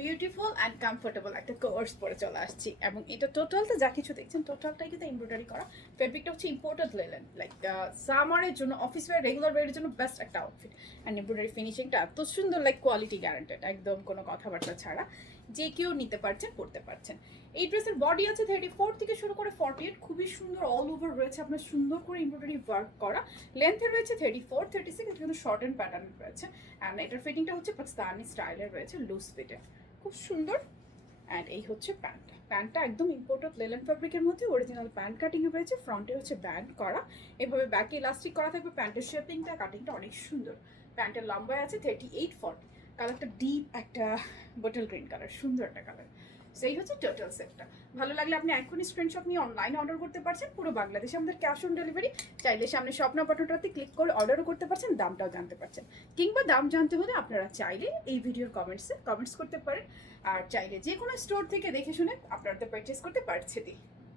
Beautiful and comfortable একটা course পরে চলে আসছি, এবং এটা টোটালটা যা কিছু দেখছেন টোটালটাই কিন্তু এমব্রয়ডারি করা। ফেব্রিকটা হচ্ছে ইম্পোর্টেড লেলেন, লাইক সামারের জন্য, অফিস ওয়্যার, রেগুলার ওয়্যারের জন্য বেস্ট একটা আউটফিট। অ্যান্ড এমব্রয়ডারি ফিনিশিংটা এত সুন্দর, লাইক কোয়ালিটি গ্যারান্টেড, একদম কোনো কথাবার্তা ছাড়া যে কেউ নিতে পারছেন, পড়তে পারছেন। এই ড্রেসের বডি আছে 34 থেকে শুরু করে 48, খুবই সুন্দর অল ওভার রয়েছে আপনার সুন্দর করে এমব্রয়ডারি ওয়ার্ক করা। লেন্থে রয়েছে 34, 36, এটা কিন্তু শর্ট অ্যান্ড প্যাটার্ন রয়েছে। অ্যান্ড এটার ফিটিংটা হচ্ছে পাকিস্তানি স্টাইলের রয়েছে, লুজ ফিটের, খুব সুন্দর। অ্যান্ড এই হচ্ছে প্যান্টটা। প্যান্টটা একদম ইম্পোর্টেড লেলেন ফ্যাব্রিকের মধ্যে অরিজিনাল প্যান্ট কাটিংয়ে রয়েছে, ফ্রন্টে হচ্ছে ব্যান্ড করা, এভাবে ব্যাকে ইলাস্টিক করা থাকবে। প্যান্টের শেপিংটা, কাটিংটা অনেক সুন্দর। প্যান্টের লম্বায় আছে 38, 40। কালারটা ডিপ একটা বটল গ্রিন কালার, সুন্দর একটা কালার। সেই হচ্ছে টোটাল সেটটা। ভালো লাগলে আপনি এখনই স্ক্রিনশট নিয়ে অনলাইনে অর্ডার করতে পারছেন, পুরো বাংলাদেশে আমাদের ক্যাশ অন ডেলিভারি। চাইলে সামনে স্বপ্ন বাটনটাতে ক্লিক করে অর্ডারও করতে পারছেন, দামটাও জানতে পারছেন। কিংবা দাম জানতে হলে আপনারা চাইলে এই ভিডিওর কমেন্টস করতে পারেন। আর চাইলে যে কোনো স্টোর থেকে দেখে শুনে আপনারা পারচেস করতে পারছেনই।